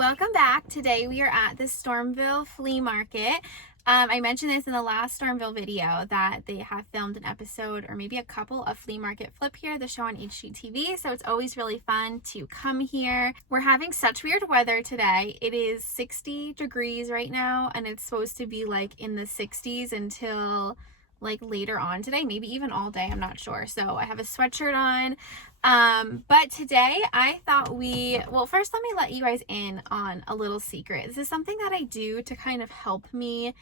welcome back. Today we are at the Stormville Flea Market. I mentioned this in the last Stormville video that they have filmed an episode or maybe a couple of Flea Market Flip here, the show on HGTV, so it's always really fun to come here. We're having such weird weather today. It is 60 degrees right now and it's supposed to be like in the 60s until like later on today, maybe even all day, I'm not sure. So I have a sweatshirt on. But today I thought first let me let you guys in on a little secret. This is something that I do to kind of help me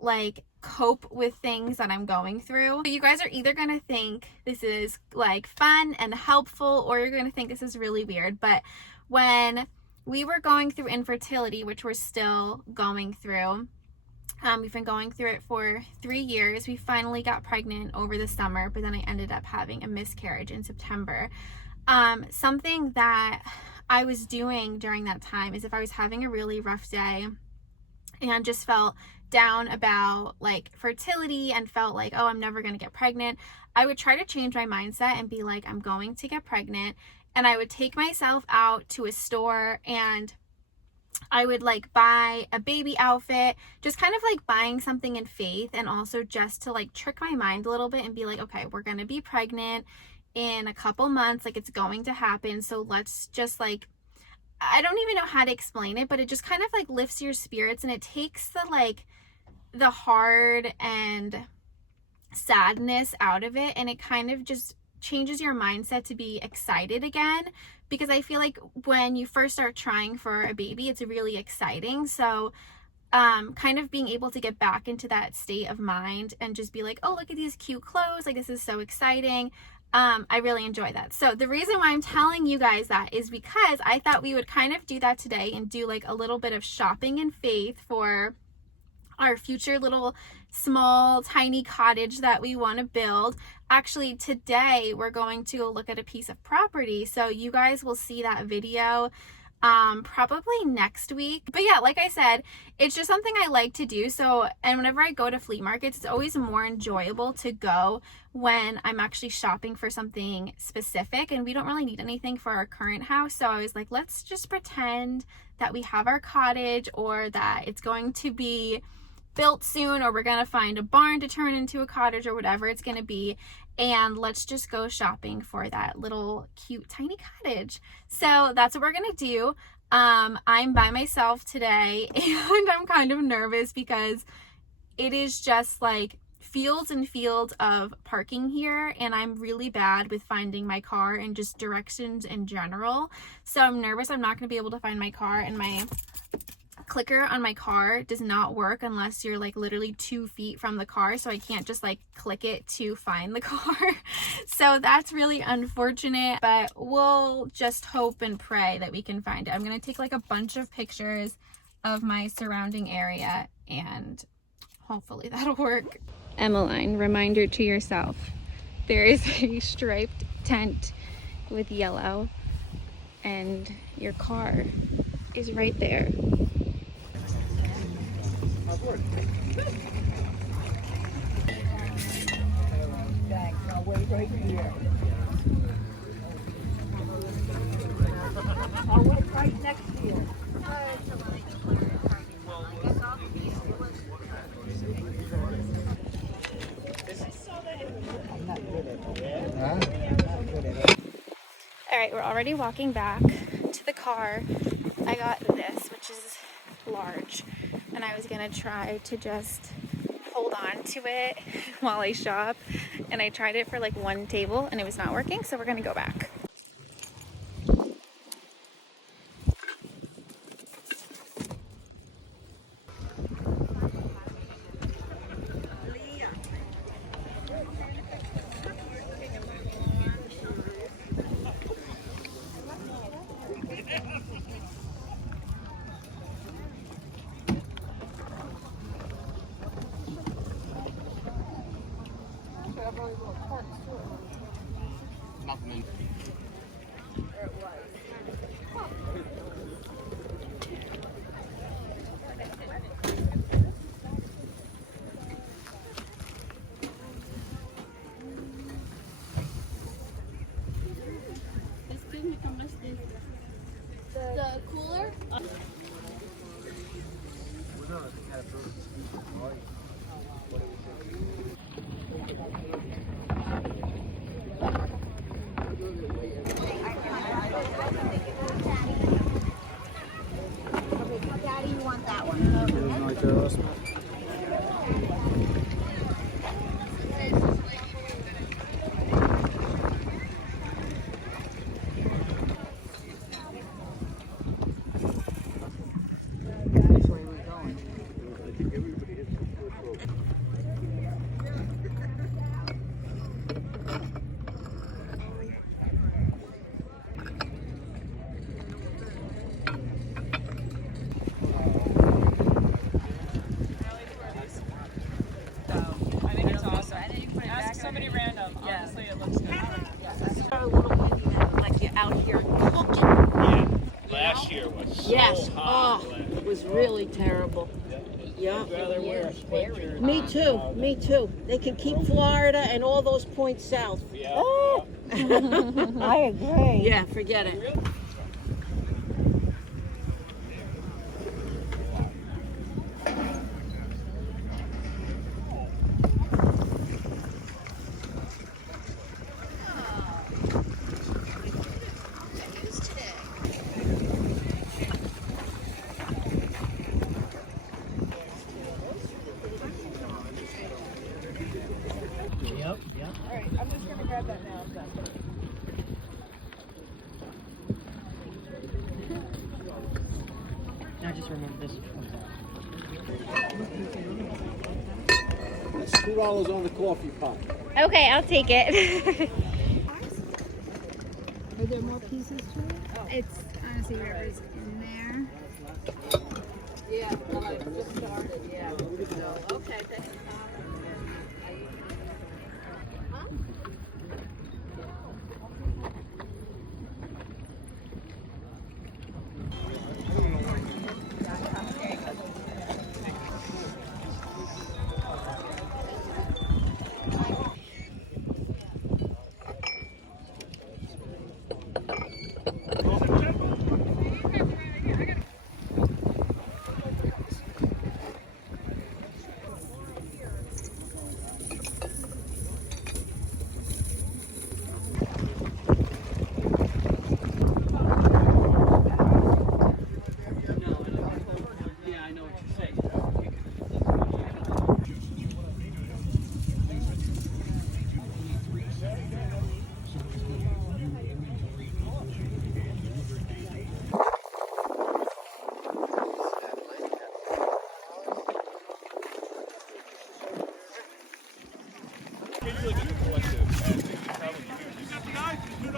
like cope with things that I'm going through. You guys are either going to think this is like fun and helpful, or you're going to think this is really weird. But when we were going through infertility, which we're still going through, we've been going through it for 3 years. We finally got pregnant over the summer, but then I ended up having a miscarriage in September. Something that I was doing during that time is if I was having a really rough day and just felt down about like fertility and felt like, oh, I'm never going to get pregnant, I would try to change my mindset and be like, I'm going to get pregnant. And I would take myself out to a store and I would like buy a baby outfit, just kind of like buying something in faith, and also just to like trick my mind a little bit and be like, okay, we're going to be pregnant in a couple months, like it's going to happen. So let's just like, I don't even know how to explain it, but it just kind of like lifts your spirits and it takes the hard and sadness out of it, and it kind of just changes your mindset to be excited again. Because I feel like when you first start trying for a baby, it's really exciting. So kind of being able to get back into that state of mind and just be like, oh, look at these cute clothes, like this is so exciting. I really enjoy that. So the reason why I'm telling you guys that is because I thought we would kind of do that today and do like a little bit of shopping in faith for our future little small tiny cottage that we want to build. Actually, today we're going to go look at a piece of property, so you guys will see that video probably next week. But yeah, like I said, it's just something I like to do. So, and whenever I go to flea markets, it's always more enjoyable to go when I'm actually shopping for something specific, and we don't really need anything for our current house. So I was like, let's just pretend that we have our cottage, or that it's going to be built soon, or we're gonna find a barn to turn into a cottage, or whatever it's gonna be, and let's just go shopping for that little cute tiny cottage. So that's what we're gonna do. I'm by myself today and I'm kind of nervous because it is just like fields and fields of parking here, and I'm really bad with finding my car and just directions in general. So I'm nervous I'm not gonna be able to find my car, and my clicker on my car does not work unless you're like literally 2 feet from the car, so I can't just like click it to find the car. So that's really unfortunate, but we'll just hope and pray that we can find it. I'm gonna take like a bunch of pictures of my surrounding area and hopefully that'll work. Emmeline, reminder to yourself, there is a striped tent with yellow and your car is right there. Thanks. I'll wait right here. I'll wait right next to you. All right, we're already walking back to the car. I got this, which is large, and I was gonna try to just hold on to it while I shop, and I tried it for like one table and it was not working, so we're gonna go back. Nothing. The cooler? so many random. Honestly, it looks good. A little windy now, like you're out here cooking. Yeah. Last year was so Yes. hot. Oh, it was really terrible. Yeah. I'd rather wear a sweatshirt. Me too. Me too. They can keep Florida and all those points south. Yeah. Oh. I agree. Yeah, forget it. Yep. Yep. All right, I'm just gonna grab that now. I just remember this. That's $2 on the coffee pot. Okay, I'll take it. Are there more pieces to it? It's honestly whatever's in there. Yeah, well, I just started, yeah. So, okay, that's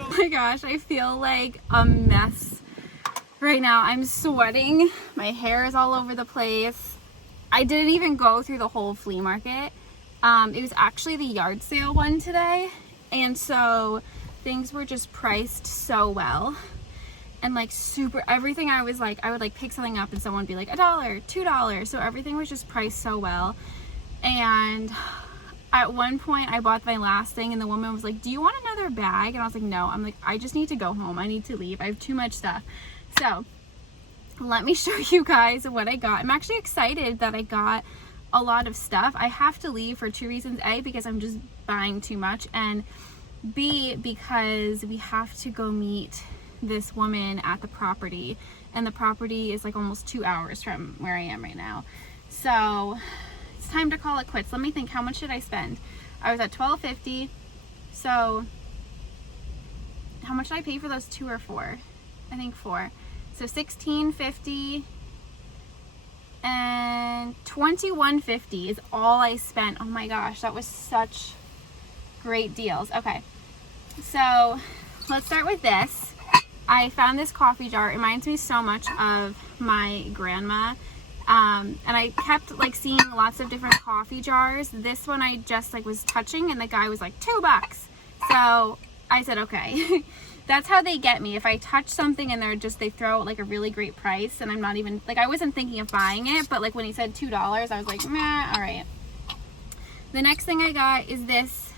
Oh my gosh, I feel like a mess right now. I'm sweating. My hair is all over the place. I didn't even go through the whole flea market. It was actually the yard sale one today. And so things were just priced so well. And like super, everything I would like pick something up and someone would be like $1, $2. So everything was just priced so well. And at one point I bought my last thing and the woman was like, do you want another bag? And I was like, no. I'm like, I just need to go home. I need to leave. I have too much stuff. So let me show you guys what I got. I'm actually excited that I got a lot of stuff. I have to leave for two reasons. A, because I'm just buying too much, and B, because we have to go meet this woman at the property, and the property is like almost 2 hours from where I am right now. So it's time to call it quits. Let me think, how much did I spend? I was at $12.50. So how much did I pay for those 2 or 4? I think 4. So $16.50 and $21.50 is all I spent. Oh my gosh, that was such great deals. Okay, so let's start with this. I found this coffee jar. It reminds me so much of my grandma. And I kept like seeing lots of different coffee jars. This one I just like was touching and the guy was like $2. So I said, okay. That's how they get me. If I touch something and they throw out like a really great price, and I'm not even, like, I wasn't thinking of buying it, but like when he said $2, I was like, meh, all right. The next thing I got is this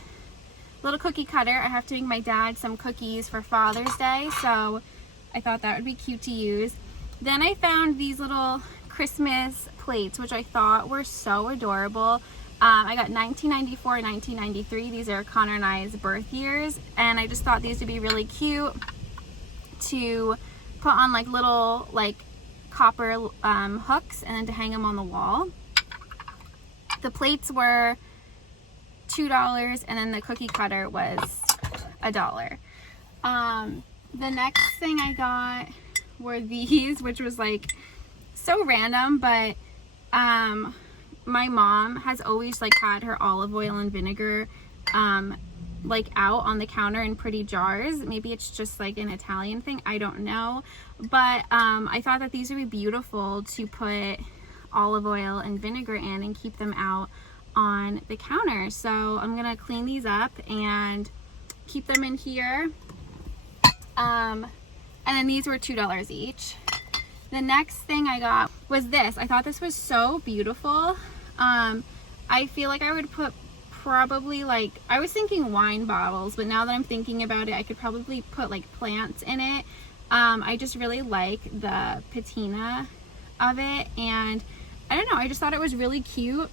little cookie cutter. I have to make my dad some cookies for Father's Day, so I thought that would be cute to use. Then I found these little Christmas plates, which I thought were so adorable. I got 1994 and 1993. These are Connor and I's birth years, and I just thought these would be really cute to put on like little like copper hooks and then to hang them on the wall. The plates were $2 and then the cookie cutter was $1. The next thing I got were these, which was like so random, but my mom has always like had her olive oil and vinegar like out on the counter in pretty jars. Maybe it's just like an Italian thing, I don't know, but I thought that these would be beautiful to put olive oil and vinegar in and keep them out on the counter. So I'm gonna clean these up and keep them in here. And then these were $2 each. The next thing I got was this. I thought this was so beautiful. I feel like I would put probably, like, I was thinking wine bottles, but now that I'm thinking about it, I could probably put like plants in it. I just really like the patina of it, and I don't know, I just thought it was really cute.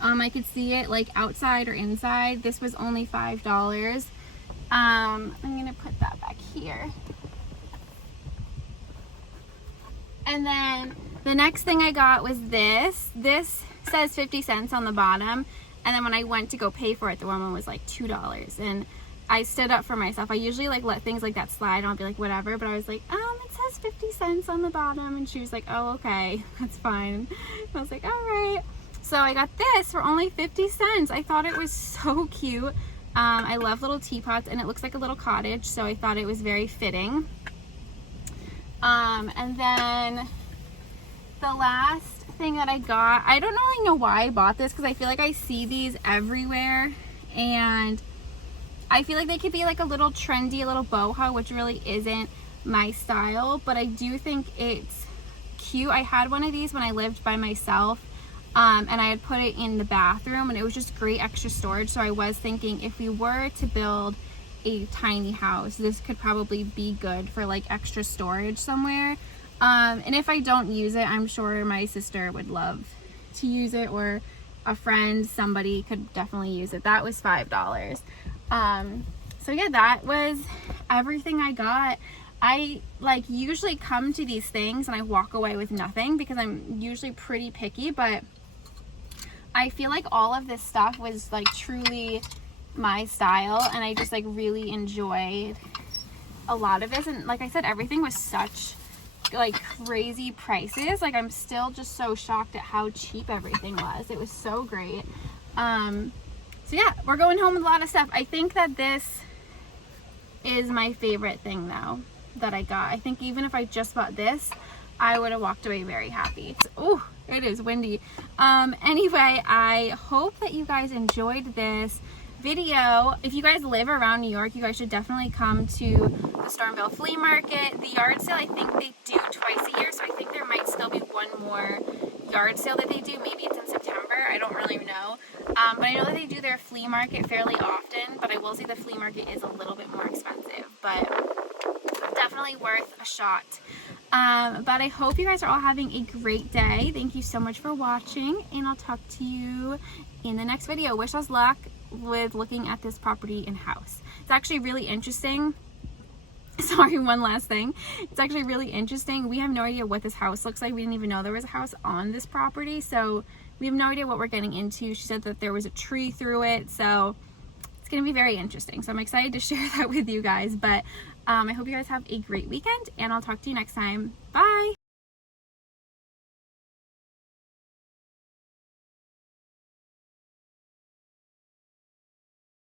I could see it like outside or inside. This was only $5. I'm gonna put that back here. And then the next thing I got was this. This says 50 cents on the bottom, and then when I went to go pay for it, the woman was like $2, and I stood up for myself. I usually like let things like that slide and I'll be like whatever, but I was like, it says 50 cents on the bottom, and she was like, oh, okay, that's fine. I was like, all right. So I got this for only 50 cents. I thought it was so cute. I love little teapots, and it looks like a little cottage, so I thought it was very fitting. And then the last thing that I got, I don't really know why I bought this, because I feel like I see these everywhere, and I feel like they could be like a little trendy, a little boho, which really isn't my style, but I do think it's cute. I had one of these when I lived by myself, and I had put it in the bathroom, and it was just great extra storage. So I was thinking, if we were to build a tiny house, this could probably be good for like extra storage somewhere. And if I don't use it, I'm sure my sister would love to use it, or a friend, somebody could definitely use it. That was $5. So yeah, that was everything I got. I like usually come to these things and I walk away with nothing, because I'm usually pretty picky, but I feel like all of this stuff was like truly my style, and I just like really enjoyed a lot of this. And like I said, everything was such like crazy prices. Like I'm still just so shocked at how cheap everything was. It was so great. So yeah, we're going home with a lot of stuff. I think that this is my favorite thing though that I got. I think even if I just bought this, I would have walked away very happy. Oh, it is windy. Anyway, I hope that you guys enjoyed this video. If you guys live around New York, you guys should definitely come to the Stormville Flea Market. The yard sale, I think they do twice a year, so I think there might still be one more yard sale that they do. Maybe it's in September, I don't really know. But I know that they do their flea market fairly often, but I will say the flea market is a little bit more expensive, but definitely worth a shot. But I hope you guys are all having a great day. Thank you so much for watching, and I'll talk to you in the next video. Wish us luck with looking at this property and house. It's actually really interesting. Sorry, one last thing. It's actually really interesting. We have no idea what this house looks like. We didn't even know there was a house on this property, so we have no idea what we're getting into. She said that there was a tree through it, so it's going to be very interesting. So I'm excited to share that with you guys, but I hope you guys have a great weekend, and I'll talk to you next time. Bye!